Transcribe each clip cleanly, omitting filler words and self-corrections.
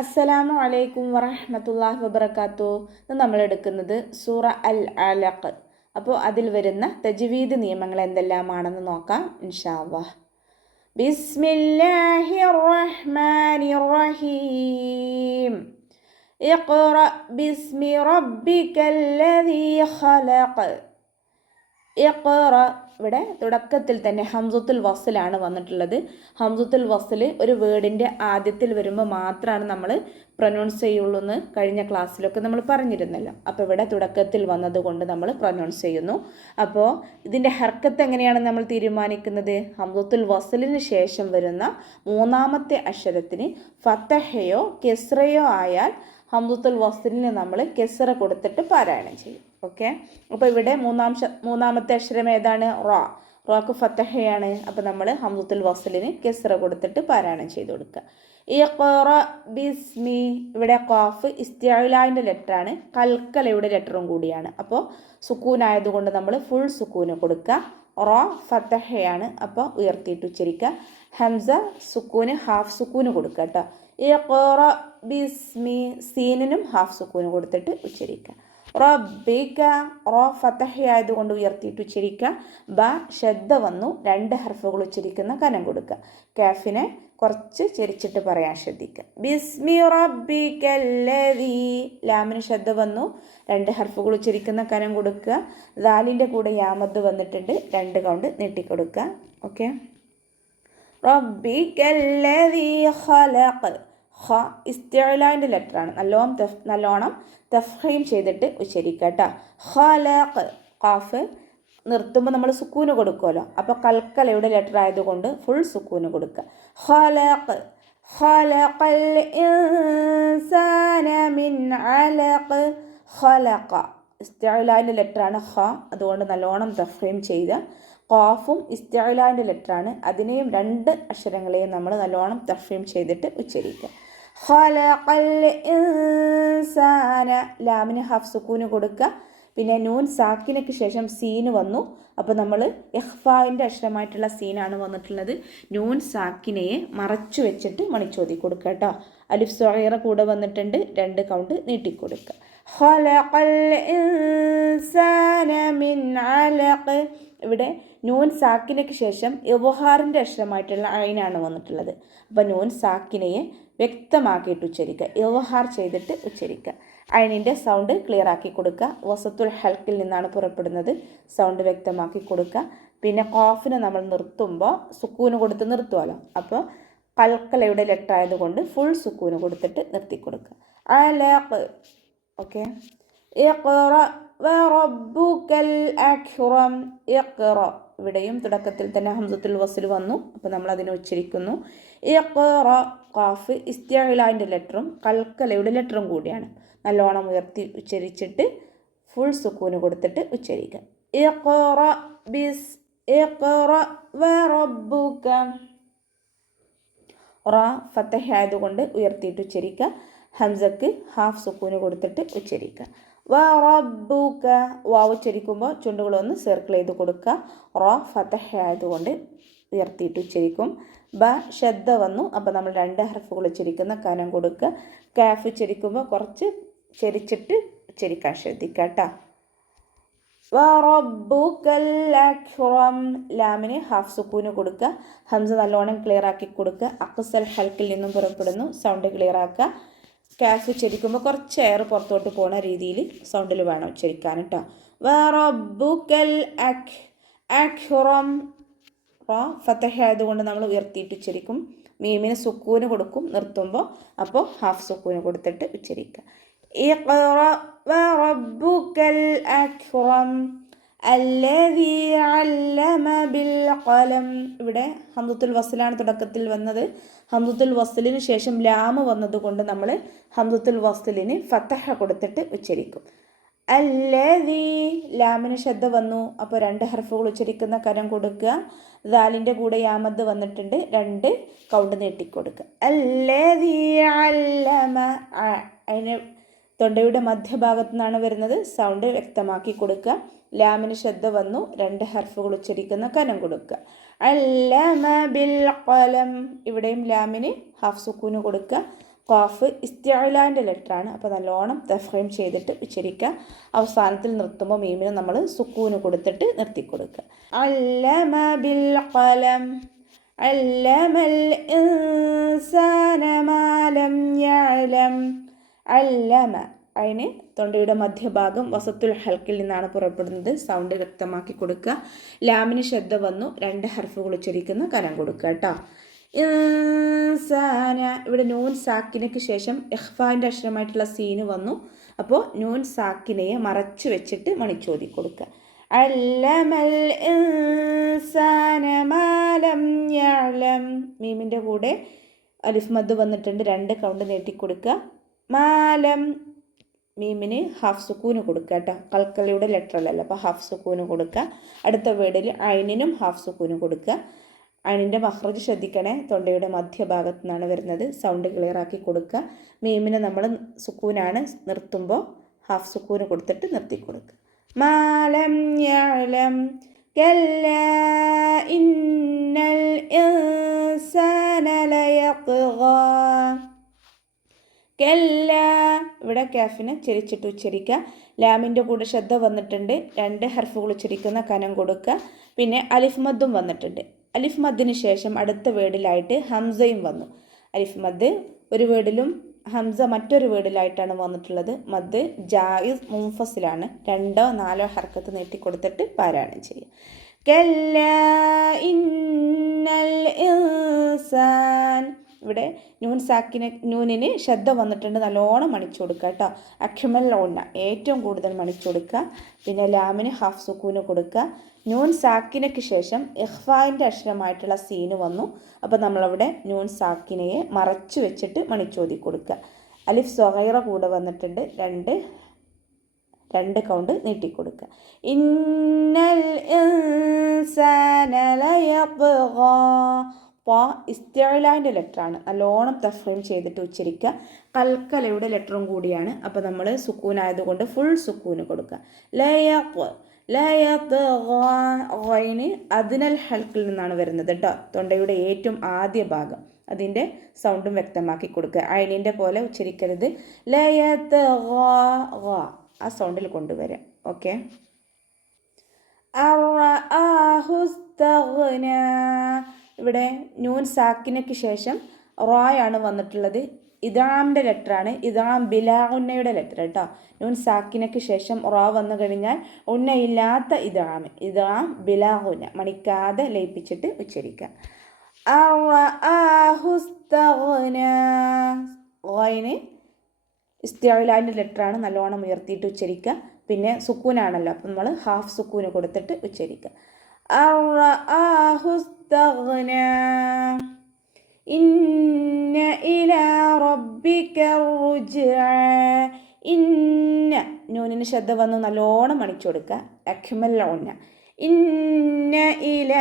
അസ്സലാമു അലൈക്കും വറഹ്മത്തുള്ളാഹി വബറകാതുഹു. നമ്മൾ എടുക്കുന്നത് സൂറ അൽ അലഖ്. അപ്പോൾ അതിൽ വരുന്ന തജ്വീദ് നിയമങ്ങൾ എന്തെല്ലാമാണെന്ന് നോക്കാം ഇൻഷാ അല്ലാഹ്. ബിസ്മില്ലാഹിർ റഹ്മാനിർ റഹീം. ഇഖ്റ ബിസ്മി റബ്ബിക്കല്ലദീ ഖലഖ്. ഇഖ്റ ഇവിടെ തുടക്കത്തിൽ തന്നെ ഹംസത്തുൽ വസ്ലാണ് വന്നിട്ടുള്ളത്. ഹംസത്തുൽ വസ്ൽ ഒരു വേർഡിൻ്റെ ആദ്യത്തിൽ വരുമ്പോൾ മാത്രമാണ് നമ്മൾ പ്രൊനൗൺസ് ചെയ്യുള്ളൂ എന്ന് കഴിഞ്ഞ ക്ലാസ്സിലൊക്കെ നമ്മൾ പറഞ്ഞിരുന്നല്ലോ. അപ്പോൾ ഇവിടെ തുടക്കത്തിൽ വന്നതുകൊണ്ട് നമ്മൾ പ്രൊനൗൺസ് ചെയ്യുന്നു. അപ്പോൾ ഇതിൻ്റെ ഹർക്കത്ത് എങ്ങനെയാണ് നമ്മൾ തീരുമാനിക്കുന്നത്? ഹംസത്തുൽ വസ്ലിന് ശേഷം വരുന്ന മൂന്നാമത്തെ അക്ഷരത്തിന് ഫത്തഹയോ കെസ്റയോ ആയാൽ ഹംസത്തുൽ വസ്ലിന് നമ്മൾ കെസ്റ കൊടുത്തിട്ട് പാരായണം ചെയ്യും. ഓക്കെ, അപ്പോൾ ഇവിടെ മൂന്നാമത്തെ അക്ഷരം ഏതാണ്? റ. റോക്ക് ഫത്തഹയാണ്. അപ്പോൾ നമ്മൾ ഹംസത്തുൽ വസ്ലിന് കെസ്റ കൊടുത്തിട്ട് പാരായണം ചെയ്ത് കൊടുക്കുക. ഇഖ്റ ബിസ്മി, ഇവിടെ ഖാഫ് ഇസ്തിഅലാൻ്റെ ലെറ്ററാണ്, കൽക്കലയുടെ ലെറ്ററും കൂടിയാണ്. അപ്പോൾ സുക്കൂൻ ആയതുകൊണ്ട് നമ്മൾ ഫുൾ സുക്കൂന് കൊടുക്കുക. റ ഫത്തഹയാണ്, അപ്പോൾ ഉയർത്തിയിട്ട് ഉച്ചരിക്കുക. ഹംസ സുക്കൂന് ഹാഫ് സുക്കൂന് കൊടുക്കുക കേട്ടോ. ഇഖ്റ ബിസ്മി, സീനിനും ഹാഫ് സുക്കൂന് കൊടുത്തിട്ട് ഉച്ചരിക്കുക. റബ്ബിക, റോ ഫതഹ ആയതുകൊണ്ട് ഉയർത്തിയിട്ട് ഉച്ചരിക്കുക. ബ ഷദ്ദ വന്നു, രണ്ട് ഹർഫുകൾ ഉച്ചരിക്കുന്ന കനം കൊടുക്കുക. കാഫിനെ കുറച്ച് ചെരിച്ചിട്ട് പറയാൻ ശ്രദ്ധിക്കുക. ബിസ്മി റബ്ബിക്കല്ലദീ, ലാമിന് ഷദ്ദ വന്നു, രണ്ട് ഹർഫുകൾ ഉച്ചരിക്കുന്ന കനം കൊടുക്കുക. ദാലിൻ്റെ കൂടെ യാമദ് വന്നിട്ടുണ്ട്, രണ്ട് കൗണ്ട് നീട്ടിക്കൊടുക്കുക. ഓക്കെ, റബ്ബിക്കല്ലദീ ഖലഖ്. ഖ ഇസ്തിഅലാൻ്റെ ലെറ്ററാണ്, നല്ലോണം തഫ്ഹീം ചെയ്തിട്ട് ഉച്ചരിക്കുക കേട്ടോ. ഖലഖ്, ഖാഫ് നിർത്തുമ്പോൾ നമ്മൾ സുക്കൂന് കൊടുക്കുമല്ലോ, അപ്പോൾ കൽക്കലയുടെ ലെറ്റർ ആയതുകൊണ്ട് ഫുൾ സുക്കൂന് കൊടുക്കുക. ഖലഖ് ഖലഖൽ ഇൻസാന മിൻ അലഖ്. ഖലഖ ഇസ്തിഅലാൻ്റെ ലെറ്ററാണ് ഖ, അതുകൊണ്ട് നല്ലോണം തഫ്ഹീം ചെയ്യുക. ഖാഫും ഇസ്തിഅലാൻ്റെ ലെറ്ററാണ്, അതിനെയും രണ്ട് അക്ഷരങ്ങളെയും നമ്മൾ നല്ലോണം തഫ്ഹീം ചെയ്തിട്ട് ഉച്ചരിക്കുക. ഖലഖൽ ഇൻസാന, ലാമിന് ഹാഫ് സുക്കൂന് കൊടുക്കുക. പിന്നെ നൂൻ സാക്കിനയ്ക്ക് ശേഷം സീന് വന്നു, അപ്പോൾ നമ്മൾ ഇഖ്ഫായിൻ്റെ അക്ഷരമായിട്ടുള്ള സീനാണ് വന്നിട്ടുള്ളത്. നൂൻ സാക്കിനയെ മറച്ചു വെച്ചിട്ട് മണിച്ചോതി കൊടുക്കുക കേട്ടോ. അലിഫ് സ്വഗീറ കൂടെ വന്നിട്ടുണ്ട്, രണ്ട് കൗണ്ട് നീട്ടിക്കൊടുക്കുക. ഖലഖൽ ഇൻസാന മിൻ അലഖ്. ഇവിടെ നൂൻ സാക്കിനയ്ക്ക് ശേഷം ഇദ്ഹാറിൻ്റെ അക്ഷരമായിട്ടുള്ള ഐനാണ് വന്നിട്ടുള്ളത്. അപ്പോൾ നൂൻ സാക്കിനയെ വ്യക്തമാക്കിയിട്ട് ഉച്ചരിക്കുക, ഇദ്ഹാർ ചെയ്തിട്ട് ഉച്ചരിക്കുക. ഐനിൻ്റെ സൗണ്ട് ക്ലിയർ ആക്കി കൊടുക്കുക. വസത്തുൽ ഹൽക്കിൽ നിന്നാണ് പുറപ്പെടുന്നത്, സൗണ്ട് വ്യക്തമാക്കി കൊടുക്കുക. പിന്നെ ഖാഫിനെ നമ്മൾ നിർത്തുമ്പോൾ സുക്കൂന് കൊടുത്ത് നിർത്തുമല്ലോ, അപ്പോൾ കൽക്കലയുടെ ലെറ്റർ ആയതുകൊണ്ട് ഫുൾ സുക്കൂന് കൊടുത്തിട്ട് നിർത്തി കൊടുക്കുക. അലഖ്. ഓക്കെ, ഇഖ്റ വറബ്ബുക്കൽ അക്റം. ഇഖ്റ, ഇവിടെയും തുടക്കത്തിൽ തന്നെ ഹംസത്തുൽ വസ്ൽ വന്നു, അപ്പോൾ നമ്മൾ അതിനെ ഉച്ചരിക്കുന്നു. ഇഖ്റ, ഖാഫ് ഇസ്തിഅലാൻ്റെ ലെറ്ററും കൽക്കലയുടെ ലെറ്ററും കൂടിയാണ്, നല്ലോണം ഉയർത്തി ഉച്ചരിച്ചിട്ട് ഫുൾ സുക്കൂന് കൊടുത്തിട്ട് ഉച്ചരിക്കുക. ഇഖ്റ വറബ്ബുക. റ ഫതഹ ആയതുകൊണ്ട് ഉയർത്തിയിട്ട് ഉച്ചരിക്കുക. ഹംസക്ക് ഹാഫ് സുക്കൂന് കൊടുത്തിട്ട് ഉച്ചരിക്കുക. വറബ്ബുക, വാവ് ഉച്ചരിക്കുമ്പോൾ ചുണ്ടുകളൊന്ന് സർക്കിൾ ചെയ്ത് കൊടുക്കുക. റ ഫതഹ ആയതുകൊണ്ട് ഉയർത്തിയിട്ട് ഉച്ചരിക്കും. ബ ഷദ്ദ വന്നു, അപ്പോൾ നമ്മൾ രണ്ട് ഹർഫുകൾ ഉച്ചരിക്കുന്ന കനം കൊടുക്കുക. കാഫ് ഉച്ചരിക്കുമ്പോൾ കുറച്ച് ചെരിച്ചിട്ട് ഉച്ചരിക്കാൻ ശ്രദ്ധിക്കുക കേട്ടോ. വറബ്ബുക്കൽ അക്റം, ലാമിന് ഹാഫ് സുക്കൂന് കൊടുക്കുക. ഹംസ നല്ലോണം ക്ലിയർ ആക്കി കൊടുക്കുക. അഖ്സൽ ഹൽക്കിൽ നിന്നും പുറപ്പെടുന്നു, സൗണ്ട് ക്ലിയർ ആക്കുക. കാഫ് ഉച്ചരിക്കുമ്പോൾ കുറച്ച് എയർ പുറത്തോട്ട് പോകുന്ന രീതിയിൽ സൗണ്ടിൽ വേണം ഉച്ചരിക്കാൻ കേട്ടോ. വറബ്ബുക്കൽ അക്റം. റ ഫതഹ ആയതുകൊണ്ട് നമ്മൾ ഉയർത്തിയിട്ട് ഉച്ചരിക്കും. മീമിന് സുക്കൂന് കൊടുക്കും നിർത്തുമ്പോൾ, അപ്പോൾ ഹാഫ് സുക്കൂന് കൊടുത്തിട്ട് ഉച്ചരിക്കുക. ഇഖ്റ വറബ്ബുക്കൽ അക്റം അല്ലദീ അല്ലമ ബിൽ ഖലം. ഇവിടെ ഹംസത്തുൽ വസ്ലാണ് തുടക്കത്തിൽ വന്നത്. ഹംസത്തുൽ വസ്ലിന് ശേഷം ലാമ് വന്നതുകൊണ്ട് നമ്മൾ ഹംസത്തുൽ വസ്ലിന് ഫതഹ കൊടുത്തിട്ട് ഉച്ചരിക്കും. അല്ലദീ, ലാമിന് ഷദ്ദ വന്നു, അപ്പോൾ രണ്ട് ഹർഫുകൾ ഉച്ചരിക്കുന്ന കരം കൊടുക്കുക. ദാലിൻ്റെ കൂടെ യാമദ് വന്നിട്ടുണ്ട്, രണ്ട് കൗണ്ട് നീട്ടിക്കൊടുക്കുക. അല്ലദീ അല്ലമ, അതിന് തൊണ്ടയുടെ മധ്യഭാഗത്തു നിന്നാണ് വരുന്നത്, സൗണ്ട് വ്യക്തമാക്കി കൊടുക്കുക. ലാമിന് ഷദ്ദ വന്നു, രണ്ട് ഹർഫുകൾ ഉച്ചരിക്കുന്ന കനം കൊടുക്കുക. അല്ലമ ബിൽ ഖലം, ഇവിടെയും ലാമിന് ഹാഫ് സുക്കൂന് കൊടുക്കുക. ഖാഫ് ഇസ്തിഅലാൻ്റെ ലെറ്ററാണ്. അപ്പോൾ നല്ലോണം തഫ്ഹീം ചെയ്തിട്ട് ഉച്ചരിക്കുക. അവസാനത്തിൽ നിർത്തുമ്പോൾ മീമിന് നമ്മൾ സുക്കൂന് കൊടുത്തിട്ട് നിർത്തി കൊടുക്കുക. അല്ലമ ബിൽ ഖലം അല്ലമൽ ഇൻസാന മാ ലം യഅലം. അല്ലമ അതിന് തൊണ്ടയുടെ മധ്യഭാഗം വസത്തുൽ ഹൽക്കിൽ നിന്നാണ് പുറപ്പെടുന്നത്. സൗണ്ട് വ്യക്തമാക്കി കൊടുക്കുക. ലാമിന് ശ്രദ്ധ വന്നു, 2 ഹർഫുകൾ ഉച്ചരിക്കുന്ന കനം കൊടുക്കുക കേട്ടോ. ഇൻസാന ഇവിടെ നൂൻ സാക്കിനയ്ക്ക് ശേഷം ഇഖ്ഫാൻ്റെ അക്ഷരമായിട്ടുള്ള സീന് വന്നു. അപ്പോൾ നൂൻ സാക്കിനയെ മറച്ചു വെച്ചിട്ട് മണിച്ചോതി കൊടുക്കുക. അല്ലമൽ ഇൻസാന മാ ലം യഅലം. മീമിൻ്റെ കൂടെ അലിഫ് മദ് വന്നിട്ടുണ്ട്, 2 കൗണ്ട് നീട്ടിക്കൊടുക്കുക. മാലം മീമിന് ഹാഫ് സുക്കൂന് കൊടുക്കുക കേട്ടോ. കൽക്കലയുടെ ലെറ്റർ അല്ലല്ലോ, അപ്പോൾ ഹാഫ് സുക്കൂന് കൊടുക്കുക. അടുത്ത വേർഡിൽ ഐനിനും ഹാഫ് സുക്കൂന് കൊടുക്കുക. ഐനിൻ്റെ മഖ്റജ് ശ്രദ്ധിക്കണേ, തൊണ്ടയുടെ മധ്യഭാഗത്തു നിന്നാണ് വരുന്നത്. സൗണ്ട് ക്ലിയർ ആക്കി കൊടുക്കുക. മീമിന് നമ്മൾ സുക്കൂനാണ്, നിർത്തുമ്പോൾ ഹാഫ് സുക്കൂന് കൊടുത്തിട്ട് നിർത്തി കൊടുക്കുക. മാലം യഅലം കല്ലാ ഇന്നൽ ഇൻസാന ലയത്ഗാ. കല്ല ഇവിടെ കാഫിനെ ചെരിച്ചിട്ട് ഉച്ചരിക്കുക. ലാമിൻ്റെ കൂടെ ശ്രദ്ധ വന്നിട്ടുണ്ട്, 2 ഹർഫുകൾ ഉച്ചരിക്കുന്ന കനം കൊടുക്കുക. പിന്നെ അലിഫ് മദ്ദും വന്നിട്ടുണ്ട്. അലിഫ് മദ്ദിന് ശേഷം അടുത്ത വേർഡിലായിട്ട് ഹംസയും വന്നു. അലിഫ് മദ് ഒരു വേർഡിലും ഹംസ മറ്റൊരു വേർഡിലായിട്ടാണ് വന്നിട്ടുള്ളത്. മദ് ജായിസ് മുൻഫസിലാണ്. 2 4 ഹർക്കത്ത് നീട്ടിക്കൊടുത്തിട്ട് പാരായണം ചെയ്യുക. കല്ല ഇന്നൽ ഇൻസാൻ. ഇവിടെ നൂനിന് ശ്രദ്ധ വന്നിട്ടുണ്ട്, നല്ലോണം മണിച്ചു കൊടുക്കുക കേട്ടോ. അക്ഷമൽ ലോണ ഏറ്റവും കൂടുതൽ മണിച്ചു കൊടുക്കുക. പിന്നെ ലാമിന് ഹാഫ് സുക്കൂന് കൊടുക്കുക. നൂൻ സാക്കിനയ്ക്ക് ശേഷം ഇഖ്ഫാൻ്റെ അക്ഷരമായിട്ടുള്ള സീന് വന്നു. അപ്പോൾ നമ്മളവിടെ നൂൻ സാക്കിനയെ മറച്ചു വെച്ചിട്ട് മണിച്ചോതി കൊടുക്കുക. അലിഫ് സ്വഗൈറ കൂടെ വന്നിട്ടുണ്ട്, 2 കൗണ്ട് നീട്ടിക്കൊടുക്കുക. ഇന്നൽ ഇൻസാന ലയത്ഗാ. ഇസ്തിഅലാൻ്റെ ലെറ്ററാണ്, നല്ലോണം തഫ്ഹീം ചെയ്തിട്ട് ഉച്ചരിക്കുക. കൽക്കലയുടെ ലെറ്ററും കൂടിയാണ്. അപ്പോൾ നമ്മൾ സുക്കൂനായതുകൊണ്ട് ഫുൾ സുക്കൂന് കൊടുക്കുക. ലയത്ഗാന് അദ്നൽ ഹൽക്കിൽ നിന്നാണ് വരുന്നത് കേട്ടോ. തൊണ്ടയുടെ ഏറ്റവും ആദ്യ ഭാഗം, അതിൻ്റെ സൗണ്ടും വ്യക്തമാക്കി കൊടുക്കുക. ഐനിൻ്റെ പോലെ ഉച്ചരിക്കരുത്. ലയത്ഗാ ആ സൗണ്ടിൽ കൊണ്ടുവരാം. ഓക്കെ. ഇവിടെ നൂൻ സാക്കിനയ്ക്ക് ശേഷം റോയാണ് വന്നിട്ടുള്ളത്. ഇദാമിൻ്റെ ലെറ്ററാണ്. ഇദാം ബിലാ ഉന്നയുടെ ലെറ്റർ കേട്ടോ. നൂൻ സാക്കിനയ്ക്ക് ശേഷം റോ വന്നു കഴിഞ്ഞാൽ ഉന്നയില്ലാത്ത ഇദാം ബിലാ ഉന്ന മണിക്കാതെ ലയിപ്പിച്ചിട്ട് ഉച്ചരിക്കുക. റോയിന് ഇസ്തിഅലാൻ്റെ ലെറ്ററാണ്, നല്ലോണം ഉയർത്തിയിട്ട് ഉച്ചരിക്കുക. പിന്നെ സുക്കൂനാണല്ലോ, അപ്പം നമ്മൾ ഹാഫ് സുക്കൂന് കൊടുത്തിട്ട് ഉച്ചരിക്കുക. ഇന്ന ഇലാ റബ്ബിക റുജ്അ. ഇന്ന നൂനിന് ശ്രദ്ധ വന്നു, നല്ലോണം മണിച്ചു കൊടുക്കുക. അക്മൽ ഉന്ന. ഇന്ന ഇല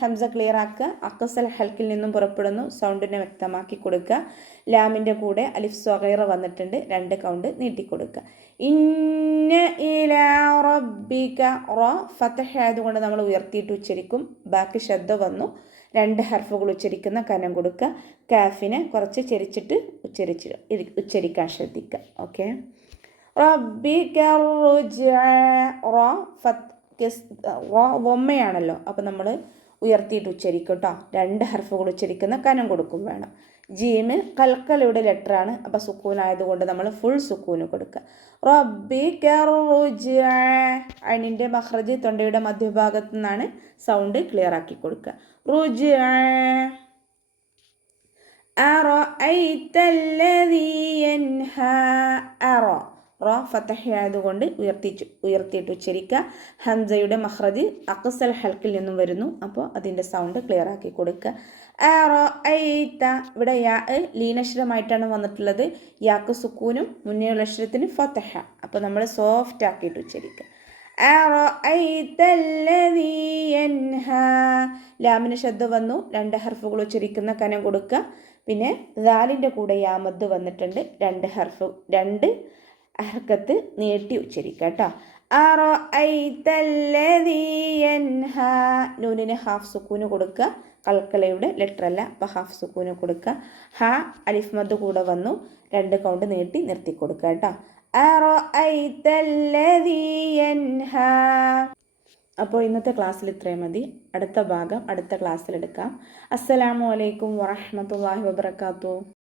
ഹംസ ക്ലിയർ ആക്കുക. അക്സൽ ഹൽക്കിൽ നിന്നും പുറപ്പെടുന്നു. സൗണ്ടിനെ വ്യക്തമാക്കി കൊടുക്കുക. ലാമിൻ്റെ കൂടെ അലിഫ് സ്വഗൈറ വന്നിട്ടുണ്ട്, 2 കൗണ്ട് നീട്ടിക്കൊടുക്കുക. ഇന്ന ഇല റബ്ബിക. റോ ഫതഹ ആയതുകൊണ്ട് നമ്മൾ ഉയർത്തിയിട്ട് ഉച്ചരിക്കും. ബാക്കി ശ്രദ്ധ വന്നു, 2 ഹർഫുകൾ ഉച്ചരിക്കുന്ന കനം കൊടുക്കുക. കാഫിനെ കുറച്ച് ചെരിച്ചിട്ട് ഉച്ചരിക്കാൻ ശ്രദ്ധിക്കുക. ഓക്കെ. റബ്ബിക റുജ്അ. റോ വൊമ്മയാണല്ലോ, അപ്പോൾ നമ്മൾ ഉയർത്തിയിട്ട് ഉച്ചരിക്കും കേട്ടോ. 2 ഹർഫുകൾ ഉച്ചരിക്കുന്ന കനം കൊടുക്കും വേണം. ജീന് കൽക്കലയുടെ ലെറ്ററാണ്, അപ്പോൾ സുക്കൂനായതുകൊണ്ട് നമ്മൾ ഫുൾ സുക്കൂന് കൊടുക്കുക. റബ്ബിക റുജ്അ. അണിൻ്റെ മഖ്റജ് തൊണ്ടയുടെ മധ്യഭാഗത്തു നിന്നാണ്, സൗണ്ട് ക്ലിയർ ആക്കി കൊടുക്കുക. റുജ്അ. അറഅയ്തല്ലദീ യൻഹാ. അറ റോ ഫതഹ ആയതുകൊണ്ട് ഉയർത്തിയിട്ട് ഉച്ചരിക്കുക. ഹംസയുടെ മഖ്റജ് അക്സൽ ഹൽക്കിൽ നിന്നും വരുന്നു, അപ്പോൾ അതിൻ്റെ സൗണ്ട് ക്ലിയർ ആക്കി കൊടുക്കുക. അറഅയ്ത. ഇവിടെ യാ ലീനക്ഷരമായിട്ടാണ് വന്നിട്ടുള്ളത്. യാക്ക് സുക്കൂനും മുന്നേയുള്ള അക്ഷരത്തിന് ഫതഹ, അപ്പോൾ നമ്മൾ സോഫ്റ്റ് ആക്കിയിട്ട് ഉച്ചരിക്കുക. അറഅയ്തല്ലദീ യൻഹാ. ലാമിന് ശബ്ദ വന്നു, 2 ഹർഫുകൾ ഉച്ചരിക്കുന്ന കനം കൊടുക്കുക. പിന്നെ ദാലിൻ്റെ കൂടെ യാമദ് വന്നിട്ടുണ്ട്, 2 ഹർക്കത്ത് നീട്ടി ഉച്ചരിക്കുക കേട്ടോ. അറഅയ്തല്ലദീ യൻഹാ. നൂനിന് ഹാഫ് സുക്കൂന് കൊടുക്കുക. കൽക്കലയുടെ ലെറ്റർ അല്ല, അപ്പോൾ ഹാഫ് സുക്കൂന് കൊടുക്കുക. ഹ അലിഫ് മദ് കൂടെ വന്നു, 2 കൗണ്ട് നീട്ടി നിർത്തി കൊടുക്കുക കേട്ടോ. അപ്പോൾ ഇന്നത്തെ ക്ലാസ്സിൽ ഇത്രയും മതി. അടുത്ത ഭാഗം അടുത്ത ക്ലാസ്സിലെടുക്കാം. അസ്സലാമു അലൈക്കും വറഹ്മത്തുള്ളാഹി വബറകാതുഹു.